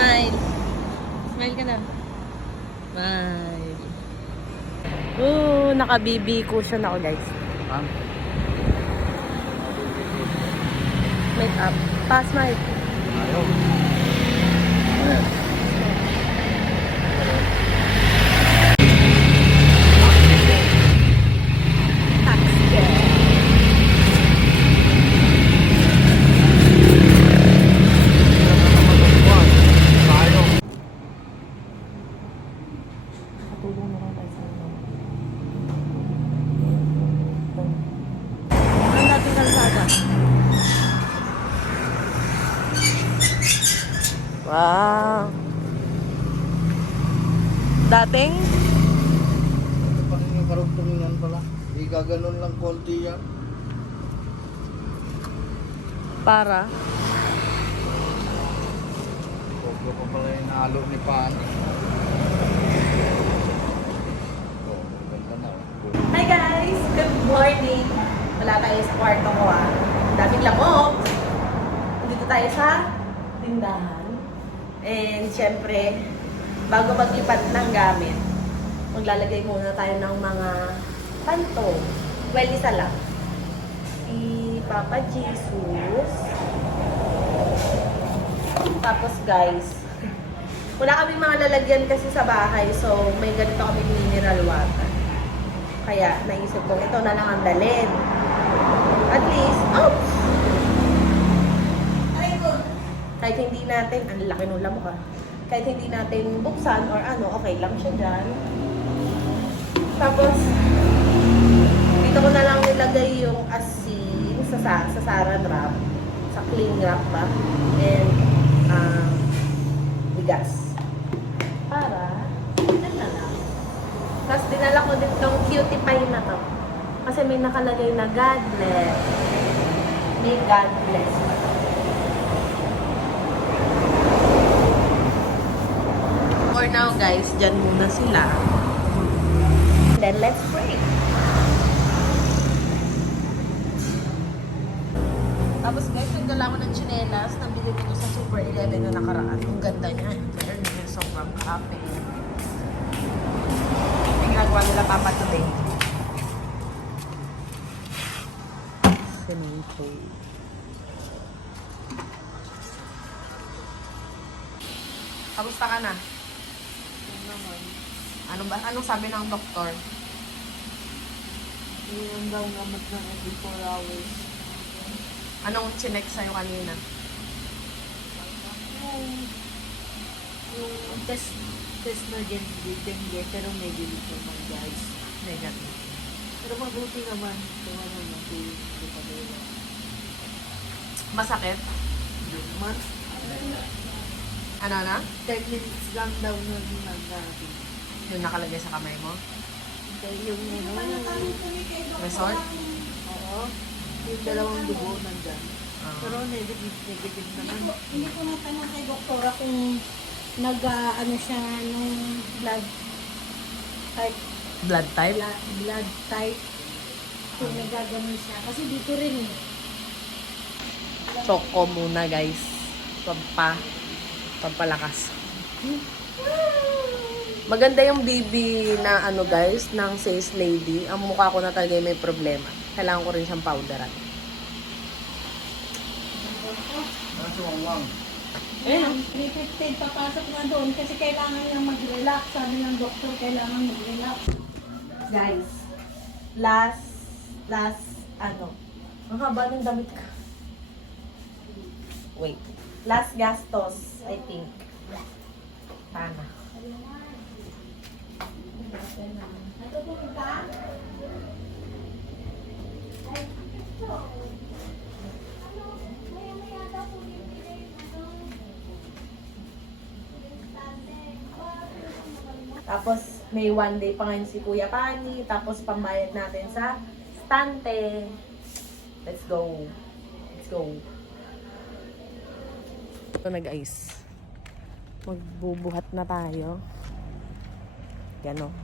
Smile. Smile ka na. Smile. Naka-BB cushion ako, guys. Make up. Pa-smile. Ayaw. Wow. Dating? Paano yung karugtungan pala? Hindi gaganon lang konti yan. Para? Pogyo pa pala yung nalo ni Pan. Oh, ganda na. Hi guys! Good morning! Wala tayo sa kwarto ko Daming lamok! Dito tayo sa tindahan. And syempre, bago maglipat ng gamit, maglalagay muna tayo ng mga panto. Well, isa lang. Si Papa Jesus. Tapos guys, wala kami mga lalagyan kasi sa bahay, so may ganito kami mineral water. Kaya naisip kong ito na lang ang dalhin. At least, kahit hindi natin, ang laki ng lamok kahit hindi natin buksan or okay lang siya dyan. Tapos, dito ko na lang nilagay yung asin sa saran wrap, sa cling wrap ba, and bigas. Para, yan na lang. Tapos dinala ko din tong cutie pie na to. Kasi may nakalagay na God bless. May God bless. For now guys, dyan muna sila. Then let's pray. Tapos guys, nagdala ko ng tsinelas na binili ko sa Super 11 na nakaraan. Ang ganda niya. Very sobrang happy. May ginagawa nila Papa today. Swimming pool. Kamusta ka na? Anong sabi ng doktor? Yung daw gamot ng every 4 hours. Anong chinek sa'yo kanina? Yung test na dengue, pero negative naman guys. Negative. Pero mabuti naman. Kung ano natin, hindi pa nila. Masakit? Ano na? 10 minutes lang daw na natin. Yung nakalagay sa kamay mo? Yung Resort? oo. Yung dalawang dugo nandyan. Pero negative naman. Hindi ko natanong kay doktora kung ano siya nung blood type. Blood type? Blood type. Kung nagaganon siya. Kasi dito rin eh. Choco muna guys. Pampalakas. Maganda yung BB na guys, ng Sales Lady. Ang mukha ko na talaga may problema. Kailangan ko rin siyang powderan. Nasuwang-wang. May 15 papasok na doon kasi kailangan niyang mag-relax. Sabi ng doktor, kailangan mag-relax. Guys, last, ang haba ng damit ka. Wait. Last gastos, I think. Sana. Tapos, may one day pa ngayon si Kuya Pani. Tapos, pambayad natin sa stante. Let's go. Let's go. Ito na guys. Magbubuhat na tayo. Gano.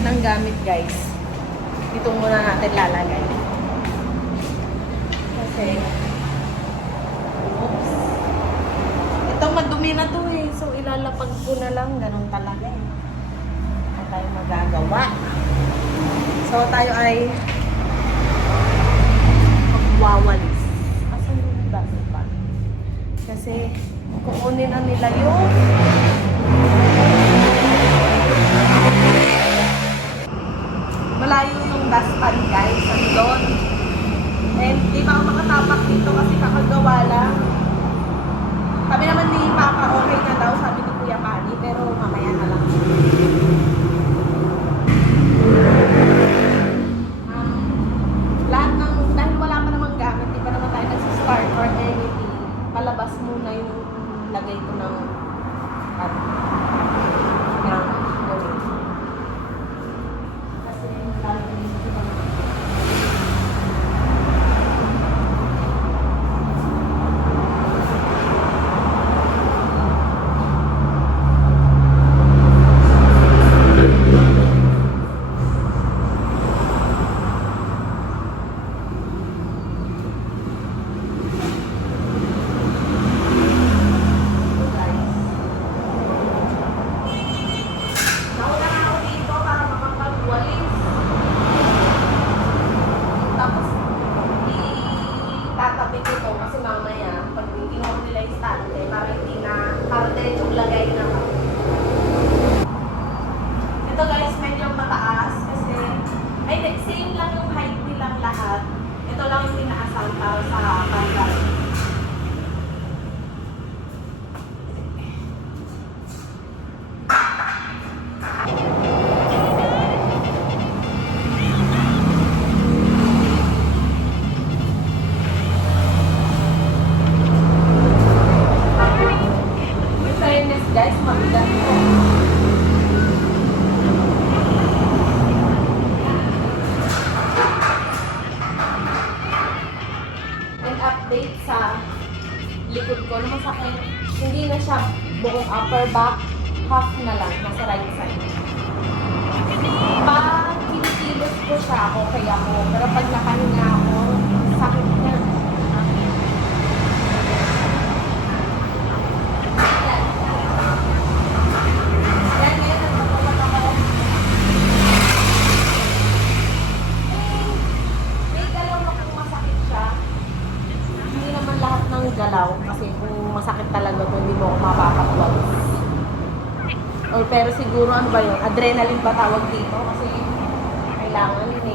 ng gamit, guys, dito muna natin lalagay. Kasi, oops. Ito, madumi na to eh. So, ilalapag ko na lang. Ganun talaga eh. Wala tayong magagawa. So, tayo ay magwawalis. Asan yung dami pa? Kasi, kukunin na nila yung malayo yung dustpan, guys. Andun. And di pa ako makatapak dito kasi kakagawa lang. Sabi naman ni Papa, okay na daw. Sabi ni Kuya Pani, pero mamaya na lang. Lahat ng, dahil wala pa namang gamit, di pa naman tayo nagsistart or anything, palabas muna yung lagay ko ng gawin. Kasi lalagay ko pa naman. Nauna na ako dito para makapagwalis. Tapos, itatabi ko ito kasi mamaya, pag inom nila yung stante, para hindi na, para diretsong lagay na ako. Ito guys, medyo mataas kasi, ay, same lang yung height nilang lahat. Ito lang yung tinaasan para sa panggal. With fairness guys, mabigat ko. An update sa likod ko na masakit. Hindi na siya buong upper back, half na lang, nasa right side. Pag kinikilos ko siya, okay ako. Pero pag nakahinga ako, sakit niya. Yan, ngayon, nagpapawag ako. May galaw akong masakit siya. Hindi naman lahat ng galaw. Kasi kung masakit talaga kung hindi mo ako mapapatwalis. Or pero siguro ano ba yun? Adrenaline ba tawag dito? Kasi kailangan may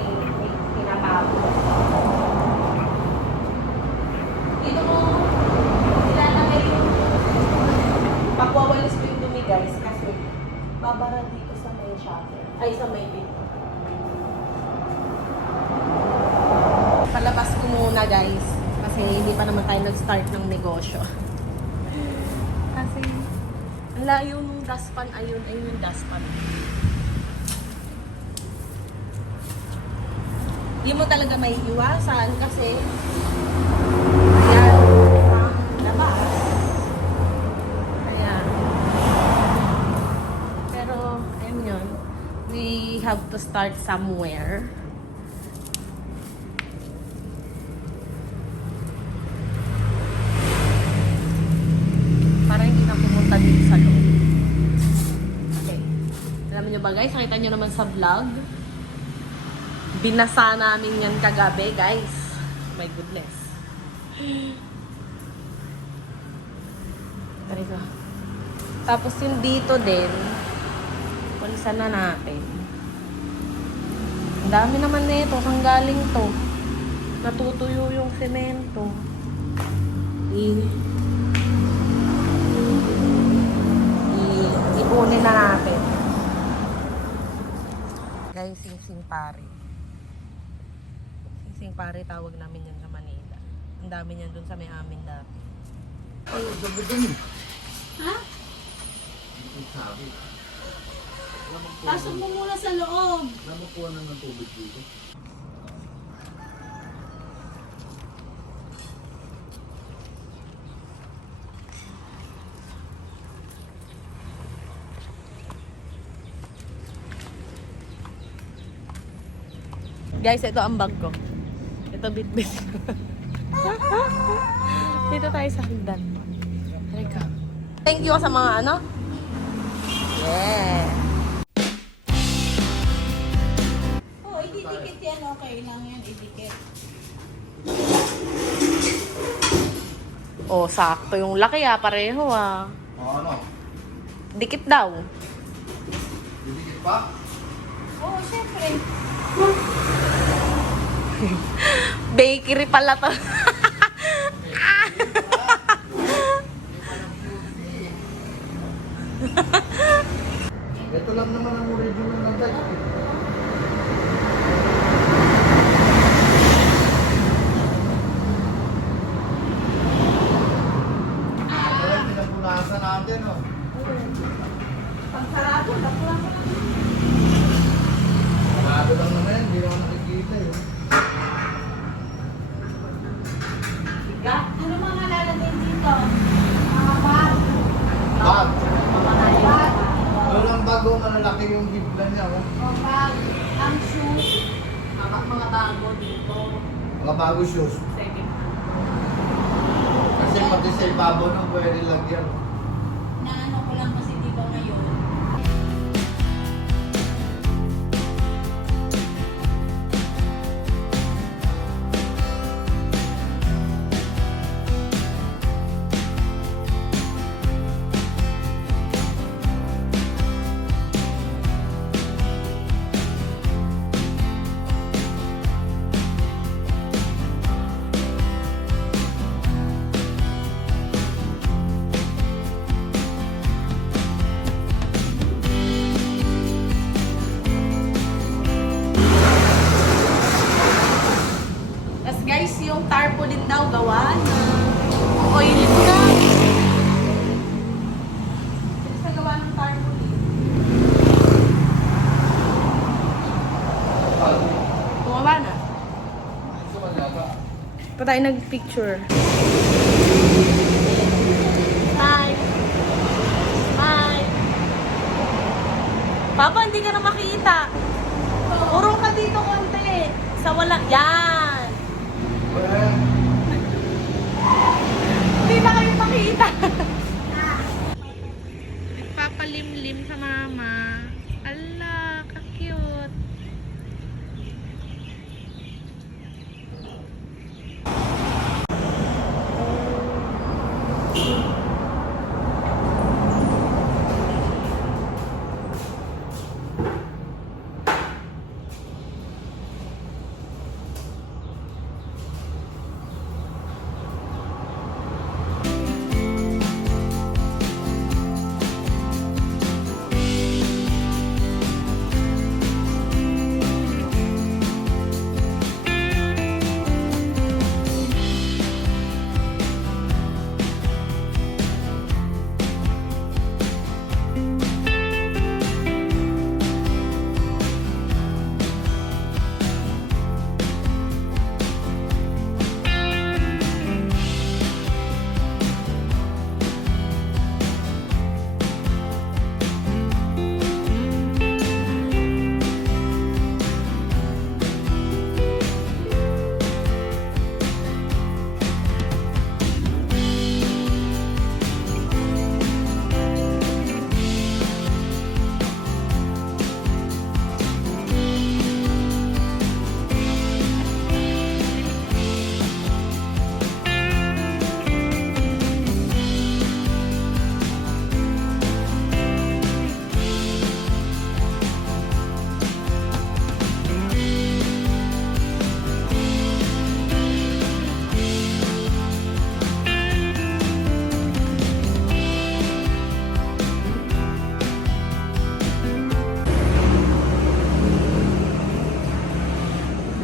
tinatawag. Dito mo ilalagay yung pagwawalis ko yung dumi guys kasi babara dito sa may shutter. Ay, sa may pinto. Palabas ko muna guys kasi hindi pa naman tayo nag-start ng negosyo. Kasi ang layo nung dustpan, ayun yung dustpan. Hindi mo talaga may iwasan kasi ayan, ang labas. Ayan. Pero, ayun yun. We have to start somewhere. Para hindi na pumunta dito sa loob. Okay. Alam niyo ba guys, nakita niyo naman sa vlog. Binasa namin yan kagabi guys. My goodness. Tarigo. Tapos yung dito din, pulisan na natin. Ang dami naman na ito. Saan galing to? Natutuyo yung semento. Ipunin na natin. Guys, sing-sing pare. Sing-sing pare tawag namin yan sa Manila. Ang dami niyan dun sa may amin dati. Ay, gabi dun. Ha? Ang sabi. Pasok mo muna sa loob. Namakuha na ng tubig dito. Guys, ito ang bag ko. Ito bit-bit. Dito tayo sa hagdan. Halika. Thank you sa mga ano. Yeah. Oo, ididikit yan. Okay lang yan, idikit. Oh, sakto yung laki pareho O ano? Dikit daw. Didikit pa? Oo, syempre. Bakery pala to. Ito lang naman ang original ng Dutch. Ito lang pinapunasan natin, oh. Pagsarado, bakla. Sarado lang naman, hindi naman nakikita yun. Ano mga lalagay dito? Mga bag. Bag. Bag. Doon ang bago, malalaki yung hibla niya, oh. O bag. Ang shoes. Mga bago dito. Mga bago shoes. Kasi pati sa ibabaw nang pwede lagyan. Na ano ko lang kasi di ba ngayon? Tapos guys, yung tarpaulin daw gawa na oilin na. Bilis na gawa ng tarpaulin. Bumaba na. Gusto ka yata. Pa tayo nag-picture. Hi! Hi! Papa, hindi ka na makita. Urong ka dito konti. Sa wala. Yan! Hindi na kayo makita. Nagpapalimlim sa mama. Ala, ka-cute.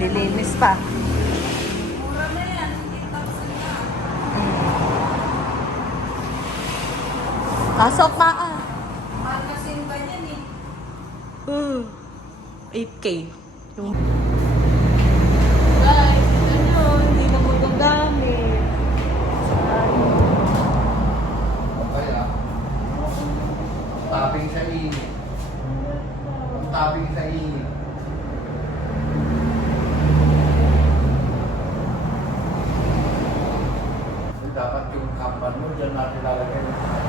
Lilinis pa. Mura na yan. 8,000 na. Pasok pa Mahal kasing ganyan eh. 8K. Yung... Guys, ano, hindi na magagamit. Kaya, tapping sa init. Tapping sa init. harapan mo, dyan natin lalagay.